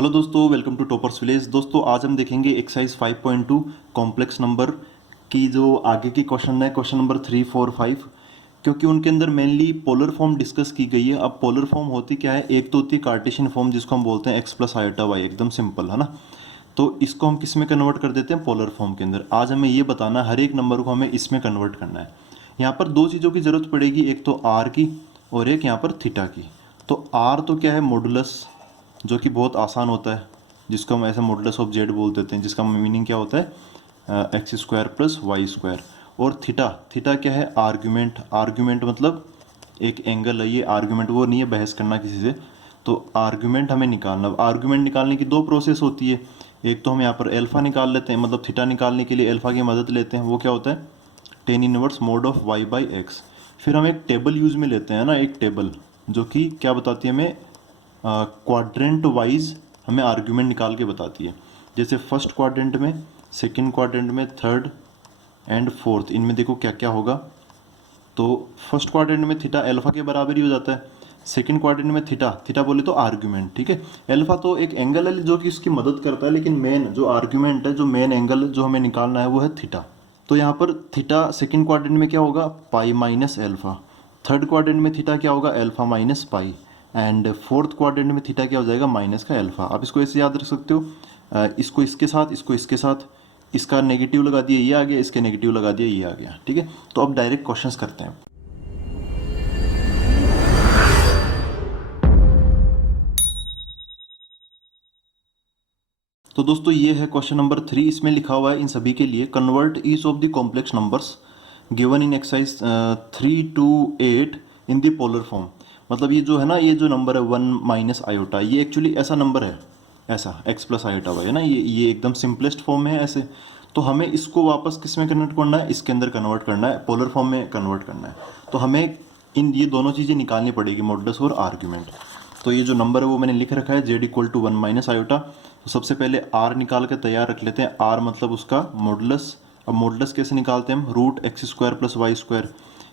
Hello दोस्तों, welcome to toppers village. दोस्तों आज हम देखेंगे एक्सरसाइज 5.2 कॉम्प्लेक्स नंबर की जो आगे की क्वेश्चन है, क्वेश्चन नंबर 3, 4, 5, क्योंकि उनके अंदर मेनली पोलर फॉर्म डिस्कस की गई है। अब पोलर फॉर्म होती क्या है, एक तो होती है कार्टेशियन फॉर्म जिसको हम बोलते हैं एक्स प्लस आयोटा वाई, एकदम सिंपल है ना। तो इसको हम किस में कन्वर्ट कर देते हैं, पोलर फॉर्म के अंदर। आज हमें ये बताना है हर एक नंबर को हमें इसमें कन्वर्ट करना है। यहाँ पर दो चीज़ों की ज़रूरत पड़ेगी, एक तो आर की और एक यहाँ पर थीटा की। तो आर तो क्या है, मॉडुलस, जो कि बहुत आसान होता है, जिसको हम ऐसे मॉडुलस ऑफ जेड बोल देते हैं, जिसका मीनिंग क्या होता है x square plus y square. और थीटा, थीटा क्या है, आर्ग्यूमेंट। आर्ग्यूमेंट मतलब एक एंगल है, ये आर्ग्यूमेंट वो नहीं है बहस करना किसी से। तो आर्ग्यूमेंट हमें निकालना, आर्ग्यूमेंट निकालने की दो प्रोसेस होती है। एक तो हम यहाँ पर अल्फा निकाल लेते हैं, मतलब थीटा निकालने के लिए अल्फा की मदद लेते हैं। वो क्या होता है, tan inverse mod of y by x. फिर हम एक टेबल यूज में लेते हैं ना, एक टेबल जो कि क्या बताती है हमें, क्वाड्रेंट वाइज हमें आर्ग्यूमेंट निकाल के बताती है। जैसे फर्स्ट क्वाड्रेंट में, सेकंड क्वाड्रेंट में, थर्ड एंड फोर्थ, इनमें देखो क्या क्या होगा। तो फर्स्ट क्वाड्रेंट में थीटा अल्फा के बराबर ही हो जाता है। सेकंड क्वाड्रेंट में थीटा, थीटा बोले तो आर्ग्यूमेंट, ठीक है। अल्फा तो एक एंगल है जो कि इसकी मदद करता है, लेकिन मेन जो आर्ग्यूमेंट है, जो मेन एंगल जो हमें निकालना है वो है थीटा। तो यहाँ पर थीटा सेकंड क्वाड्रेंट में क्या होगा, pi minus alpha. Third quadrant में थीटा क्या होगा, alpha minus pi. And fourth quadrant में थीटा क्या हो जाएगा, माइनस का अल्फा। आप इसको ऐसे याद रख सकते हो, इसको इसके साथ, इसको इसके साथ, इसका नेगेटिव लगा दिया ये आ गया, इसके नेगेटिव लगा दिया ये आ गया, ठीक है। तो अब डायरेक्ट क्वेश्चंस करते हैं। तो दोस्तों ये है क्वेश्चन नंबर 3। इसमें लिखा हुआ है इन सभी के लिए, convert each of the complex numbers given in exercise 3 to 8 in the polar form. मतलब ये जो है ना, ये जो नंबर है 1 माइनस आयोटा, ये एक्चुअली ऐसा नंबर है, ऐसा एक्स प्लस आयोटा वाई है ना, ये एकदम सिंपलेस्ट फॉर्म में है ऐसे। तो हमें इसको वापस किस में कन्वर्ट करना है, इसके अंदर कन्वर्ट करना है, पोलर फॉर्म में कन्वर्ट करना है। तो हमें इन ये दोनों चीज़ें निकालनी पड़ेगी, मॉडुलस और आर्ग्यूमेंट। तो ये जो नंबर है वो मैंने लिख रखा है, z equal to 1 minus iota. तो सबसे पहले आर निकाल के तैयार रख लेते हैं। आर मतलब उसका मॉडुलस। अब मॉडुलस कैसे निकालते हैं हम, root x square plus y square.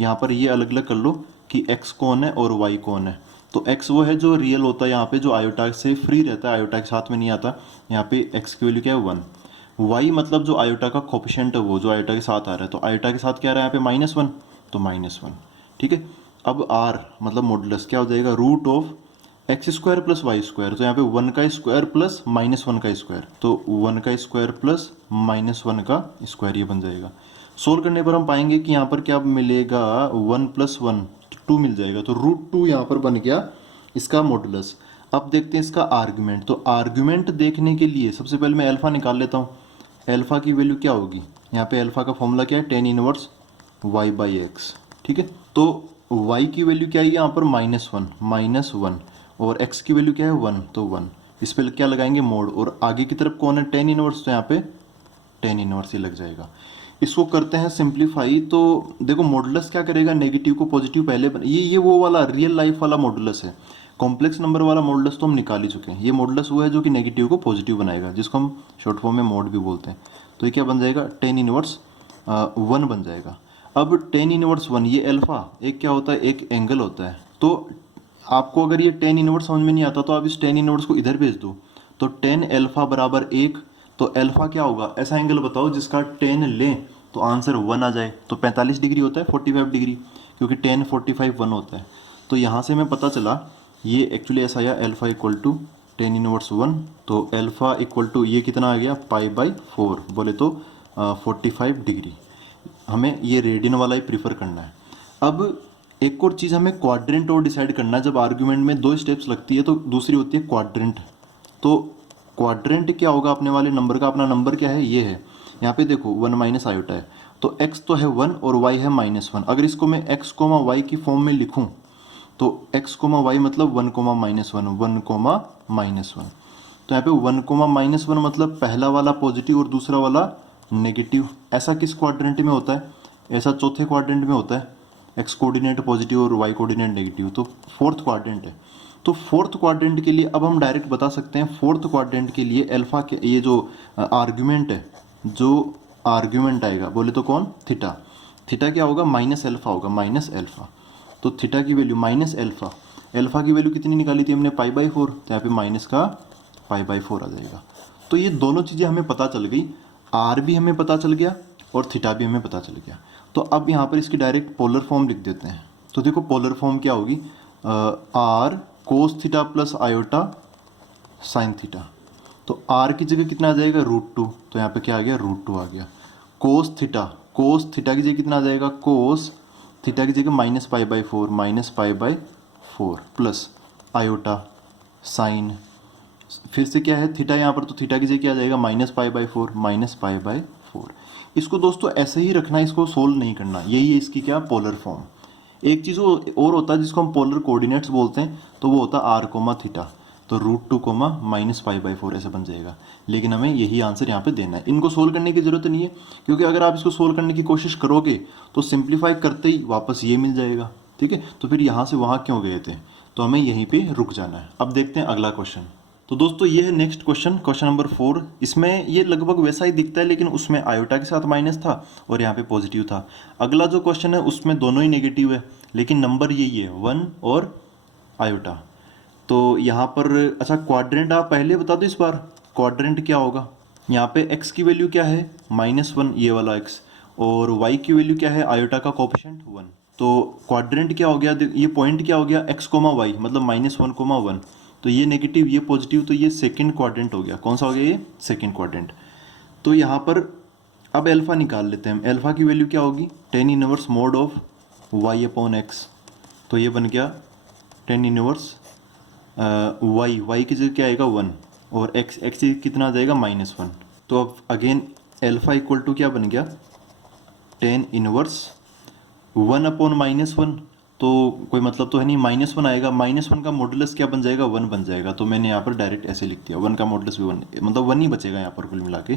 यहाँ पर ये अलग अलग कर लो कि एक्स कौन है और वाई कौन है। तो एक्स वो है जो रियल होता है यहाँ पे, जो आयोटा से फ्री रहता है, आयोटा के साथ में नहीं आता। यहाँ पे एक्स की वैल्यू क्या है, 1। वाई मतलब जो आयोटा का कोफिशिएंट है, वो जो आयोटा के साथ आ रहा है। तो आयोटा के साथ क्या आ रहा है यहाँ पे, -1, तो -1, ठीक है। अब आर मतलब मॉडुलस क्या हो जाएगा, root of x square plus y square. तो यहाँ पे 1 का स्क्वायर प्लस -1 का स्क्वायर, तो 1 का स्क्वायर प्लस -1 का स्क्वायर, ये बन जाएगा। सोल्व करने पर हम पाएंगे कि यहाँ पर क्या मिलेगा, 1 + 1 2 मिल जाएगा। तो √2 यहाँ पर बन गया इसका मॉडुलस। अब देखते हैं इसका आर्ग्यूमेंट। तो आर्ग्यूमेंट देखने के लिए सबसे पहले मैं अल्फा निकाल लेता हूँ। अल्फा की वैल्यू क्या होगी, यहाँ पे अल्फा का फॉर्मूला क्या है, tan inverse y by x, ठीक है। तो y की वैल्यू क्या है यहाँ पर, -1, और x की वैल्यू क्या है, 1, तो 1। इस पर क्या लगाएंगे, मोड, और आगे की तरफ कौन है, टेन इनवर्स, तो यहाँ पे टेन इनवर्स ही लग जाएगा। इसको करते हैं सिंप्लीफाई। तो देखो मॉडुलस क्या करेगा, नेगेटिव को पॉजिटिव पहले ये वो वाला रियल लाइफ वाला मॉडुलस है। कॉम्प्लेक्स नंबर वाला मॉडुलस तो हम निकाल ही चुके हैं। ये मॉडुलस वो है जो कि नेगेटिव को पॉजिटिव बनाएगा, जिसको हम शॉर्ट फॉर्म में मोड भी बोलते हैं। तो ये क्या बन जाएगा, टेन इनवर्स 1 बन जाएगा। अब टेन इनवर्स 1, ये अल्फा एक क्या होता है, एक एंगल होता है। तो आपको अगर ये टेन इनवर्स समझ में नहीं आता तो आप इस टेन इनवर्स को इधर भेज दो। तो टेन अल्फा बराबर 1। तो अल्फा क्या होगा, ऐसा एंगल बताओ जिसका टेन लें तो आंसर 1 आ जाए। तो 45 डिग्री होता है, 45 डिग्री, क्योंकि टेन 45 1 होता है। तो यहाँ से हमें पता चला ये एक्चुअली ऐसा आया, alpha equal to tan inverse 1। तो अल्फा इक्वल टू ये कितना आ गया, π/4, बोले तो 45 डिग्री। हमें ये रेडियन वाला ही प्रीफर करना है। अब एक और चीज़ हमें क्वाड्रेंट और डिसाइड करना है। जब आर्ग्यूमेंट में दो स्टेप्स लगती है तो दूसरी होती है क्वाड्रेंट। तो क्वाड्रेंट क्या होगा अपने वाले नंबर का, अपना नंबर क्या है, ये है। यहाँ पे देखो 1 माइनस आयोटा है, तो x तो है 1 और y है -1। अगर इसको मैं x, y की फॉर्म में लिखूँ तो x, y मतलब 1, -1, 1, -1। तो यहाँ पे 1, -1 मतलब पहला वाला पॉजिटिव और दूसरा वाला नेगेटिव। ऐसा किस क्वाड्रेंट में होता है, ऐसा चौथे क्वाड्रेंट में होता है, एक्स कोऑर्डिनेट पॉजिटिव और वाई कोऑर्डिनेट नेगेटिव। तो फोर्थ क्वाड्रेंट है। तो फोर्थ क्वाड्रेंट के लिए अब हम डायरेक्ट बता सकते हैं, फोर्थ क्वाड्रेंट के लिए अल्फा के ये जो आर्ग्यूमेंट है, जो आर्ग्यूमेंट आएगा बोले तो कौन, थीटा। थीटा क्या होगा, -अल्फा होगा, -अल्फा। तो थीटा की वैल्यू -अल्फा, अल्फा की वैल्यू कितनी निकाली थी हमने, π/4। तो यहाँ पे माइनस का पाई बाई 4 आ जाएगा। तो ये दोनों चीज़ें हमें पता चल गई, आर भी हमें पता चल गया और थीटा भी हमें पता चल गया। तो अब यहाँ पर इसकी डायरेक्ट पोलर फॉर्म लिख देते हैं। तो देखो पोलर फॉर्म क्या होगी, r cos theta plus iota sine theta. तो आर की जगह कितना आ जाएगा, √2। तो यहाँ पे क्या आ गया, √2 आ गया। कोस थीटा की जगह कितना आ जाएगा, कोस थीटा की जगह minus pi by 4 plus iota sign, फिर से क्या है थीटा यहाँ पर, तो थीटा की जगह क्या आ जाएगा, -π/4। इसको दोस्तों ऐसे ही रखना, इसको सोल्व नहीं करना, यही है इसकी क्या, पोलर फॉर्म। एक चीज़ और होता है जिसको हम पोलर कोऑर्डिनेट्स बोलते हैं, तो वो होता है r कोमा थीटा। तो √2 -π/4 ऐसे बन जाएगा। लेकिन हमें यही आंसर यहाँ पे देना है, इनको सोल्व करने की ज़रूरत नहीं है, क्योंकि अगर आप इसको सोल्व करने की कोशिश करोगे तो सिंप्लीफाई करते ही वापस ये मिल जाएगा। ठीक है, तो फिर यहाँ से वहाँ क्यों गए थे, तो हमें यहीं पे रुक जाना है। अब देखते हैं अगला क्वेश्चन। तो दोस्तों ये है नेक्स्ट क्वेश्चन नंबर 4। इसमें ये लगभग वैसा ही दिखता है, लेकिन उसमें आयोटा के साथ माइनस था और यहाँ पे पॉजिटिव था। अगला जो क्वेश्चन है उसमें दोनों ही नेगेटिव है, लेकिन नंबर यही है 1 और आयोटा। तो यहाँ पर अच्छा क्वाड्रेंट आप पहले बता दो इस बार, क्वाड्रेंट क्या होगा। यहाँ पे x की वैल्यू क्या है, -1 ये वाला x, और y की वैल्यू क्या है, आयोटा का कोएफिशिएंट 1। तो क्वाड्रेंट क्या हो गया, ये पॉइंट क्या हो गया, x, y, मतलब -1, 1। तो ये नेगेटिव ये पॉजिटिव, तो ये सेकंड क्वाड्रेंट हो गया। कौन सा हो गया, ये सेकंड क्वाड्रेंट। तो यहाँ पर अब अल्फा निकाल लेते हैं हम। अल्फा की वैल्यू क्या होगी, tan inverse mod of y/x। तो ये बन गया tan इनवर्स y की जगह क्या आएगा 1, और x कितना आ जाएगा, -1। तो अब अगेन अल्फा इक्वल टू क्या बन गया, tan इनवर्स 1/-1। तो कोई मतलब तो है नहीं, -1 आएगा, -1 का मॉडुलस क्या बन जाएगा, 1 बन जाएगा। तो मैंने यहाँ पर डायरेक्ट ऐसे लिख दिया, 1 का मॉडुलस भी 1, मतलब 1 ही बचेगा यहाँ पर कुल मिला के।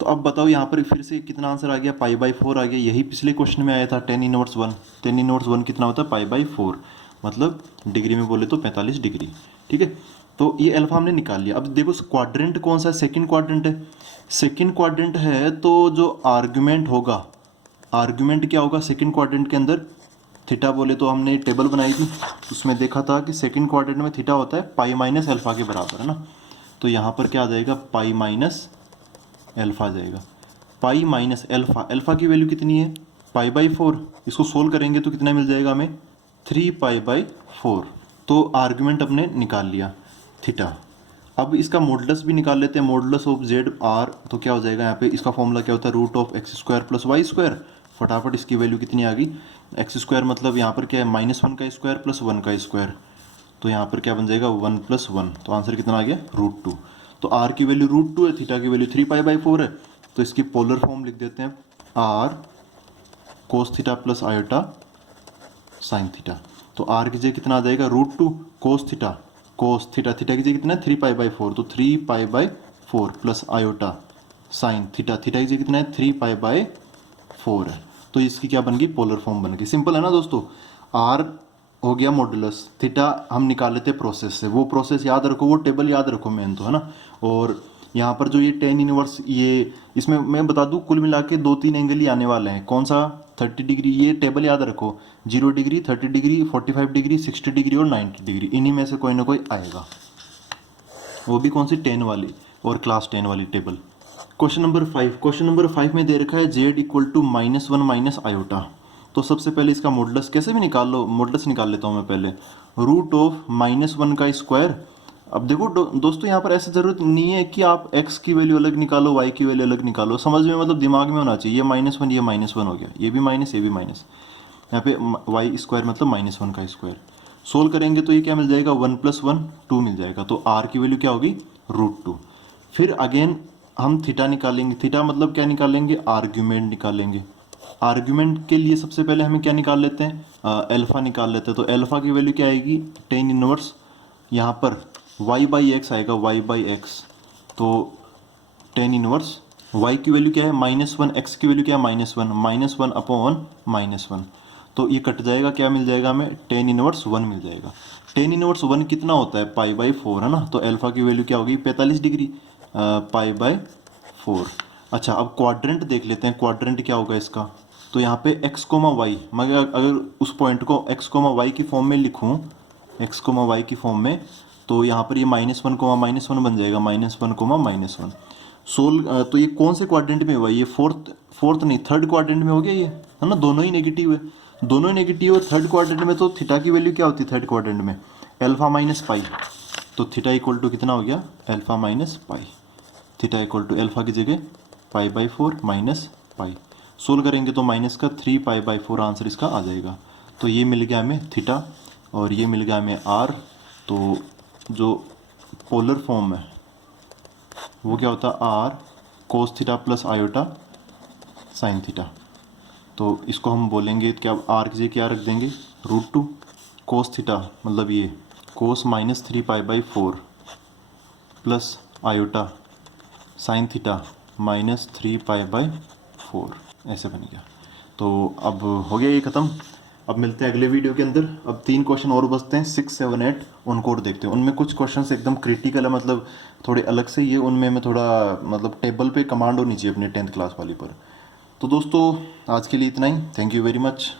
तो अब बताओ यहाँ पर फिर से कितना आंसर आ गया, π/4 आ गया। यही पिछले क्वेश्चन में आया था, tan इनवर्स 1। tan इनवर्स 1 कितना होता है, π/4, मतलब डिग्री में बोले तो 45 डिग्री। ठीक है, तो ये अल्फा हमने निकाल लिया। अब देखो क्वाड्रेंट कौन सा है, सेकंड क्वाड्रेंट है। सेकंड क्वाड्रेंट है तो जो आर्गुमेंट होगा, आर्गुमेंट क्या होगा सेकंड क्वाड्रेंट के अंदर, थीटा बोले तो हमने टेबल बनाई थी, उसमें देखा था कि सेकंड क्वाड्रेंट में थीटा होता है π-अल्फा के बराबर, है ना। तो यहाँ पर क्या आ जाएगा, π-अल्फा आ जाएगा। π-अल्फा, अल्फा की वैल्यू कितनी है, π/4। इसको सोल्व करेंगे तो कितना मिल जाएगा हमें, 3π/4। तो आर्गुमेंट हमने निकाल लिया थीटा। अब इसका मॉडुलस भी निकाल लेते हैं, मॉडुलस ऑफ जेड आर। तो क्या हो जाएगा यहाँ पे, इसका फॉर्मूला क्या होता है, √(x² + y²। फटाफट इसकी वैल्यू कितनी आ गई, x² मतलब यहाँ पर क्या है, -1 का स्क्वायर प्लस 1 का स्क्वायर। तो यहाँ पर क्या बन जाएगा, 1 + 1। तो आंसर कितना आ गया, √2। तो r की वैल्यू √2 है, थीटा की वैल्यू 3π/4 है। तो इसकी पोलर फॉर्म लिख देते हैं, r cos theta plus iota sine theta. तो r की जगह कितना आ जाएगा, √2 cos थीटा थीटा की जगह कितना है, 3π/4। तो 3π/4 प्लस आयोटा साइन थीटा की जगह कितना है, 3π/4 है। तो इसकी क्या बन गई, पोलर फॉर्म बन गई। सिंपल है ना दोस्तों। r हो गया मॉडुलस, थीटा हम निकाल लेते प्रोसेस से, वो प्रोसेस याद रखो, वो टेबल याद रखो मेन तो, है ना। और यहाँ पर जो ये tan इनवर्स, ये इसमें मैं बता दूँ कुल मिला के 2-3 एंगल ही आने वाले हैं। कौन सा, 30 डिग्री, ये टेबल याद रखो, 0 डिग्री, 30 डिग्री, 45 डिग्री, 60 डिग्री और 90 डिग्री, इन्हीं में से कोई ना कोई आएगा। वो भी कौन सी, 10 वाली और क्लास 10 वाली टेबल। क्वेश्चन नंबर 5 में दे रखा है z = -1 - आयोटा। तो सबसे पहले इसका मॉडुलस कैसे भी निकाल लो, मॉडुलस निकाल लेता हूँ मैं पहले, √(-1 का स्क्वायर। अब देखो दोस्तों यहाँ पर ऐसी ज़रूरत नहीं है कि आप x की वैल्यू अलग निकालो, y की वैल्यू अलग निकालो, समझ में मतलब दिमाग में होना चाहिए। ये -1 ये -1 हो गया, ये भी माइनस ये भी माइनस, यहाँ पे y² मतलब -1 का स्क्वायर। सोल्व करेंगे तो ये क्या मिल जाएगा, 1 + 1 2 मिल जाएगा। तो r की वैल्यू क्या होगी, √2। फिर अगेन हम थीटा निकालेंगे, थीटा मतलब क्या निकालेंगे, आर्ग्यूमेंट निकालेंगे। आर्ग्यूमेंट के लिए सबसे पहले हमें क्या निकाल लेते हैं, अल्फा निकाल लेते हैं। तो अल्फा की वैल्यू क्या आएगी, tan इनवर्स, यहाँ पर y/x आएगा, y/x। तो tan इनवर्स y की वैल्यू क्या है, -1, x की वैल्यू क्या है, -1 -1/-1। तो ये कट जाएगा, क्या मिल जाएगा हमें, tan इनवर्स 1 मिल जाएगा। tan इनवर्स 1 कितना होता है, π/4, है ना। तो अल्फा की वैल्यू क्या होगी, 45 डिग्री, π/4। अच्छा अब क्वाड्रेंट देख लेते हैं, क्वाड्रेंट क्या होगा इसका। तो यहाँ पे x, y, मगर अगर उस पॉइंट को x, y की फॉर्म में लिखूँ, x, y की फॉर्म में, तो यहाँ पर ये -1 कोमा -1 बन जाएगा, -1 कोमा -1। सोल्व तो ये कौन से क्वाड्रेंट में हुआ, ये फोर्थ नहीं थर्ड क्वाड्रेंट में हो गया ये, है ना, दोनों ही नेगेटिव है, दोनों ही नेगेटिव। और थर्ड क्वाड्रेंट में तो थीटा की वैल्यू क्या होती है थर्ड क्वाड्रेंट में, अल्फा माइनस पाई। तो थीटा इक्वल टू कितना हो गया, alpha minus pi. Theta equal to alpha की जगह π/4 माइनस पाई। सोल्व करेंगे तो माइनस का 3 π/4 आंसर इसका आ जाएगा। तो ये मिल गया हमें थीटा और ये मिल गया हमें आर। तो जो पोलर फॉर्म है वो क्या होता है, r cos theta plus iota sine theta. तो इसको हम बोलेंगे क्या, आर की जगह क्या रख देंगे, √2 कोस थीटा, मतलब ये कोस -3 π/4 प्लस आयोटा साइन थीटा -3 π/4, ऐसे बन गया। तो अब हो गया ये ख़त्म। अब मिलते हैं अगले वीडियो के अंदर। अब 3 क्वेश्चन और बचते हैं 6, 7, 8, उनको और देखते हैं। उनमें कुछ क्वेश्चंस एकदम क्रिटिकल है, मतलब थोड़े अलग से ही है, उनमें मैं थोड़ा मतलब टेबल पे कमांड होनी चाहिए अपनी 10th क्लास वाली पर। तो दोस्तों आज के लिए इतना ही, थैंक यू वेरी मच।